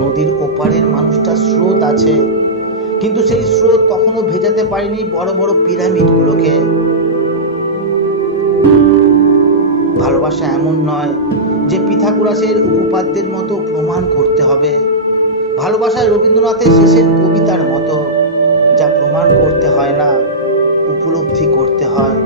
নদীর ওপারের মানুষটা স্রোত আছে। কিন্তু সেই স্রোত কখনো ভেজাতে পারেনি বড় বড় পিরামিডগুলোকে। ভালোবাসা এমন নয় যে পিথাগোরাসের উপপাদ্যের মতো প্রমাণ করতে হবে। ভালোবাসায় রবীন্দ্রনাথের শেষের কবিতার মতো, যা প্রমাণ করতে হয় না, উপলব্ধি করতে হয়।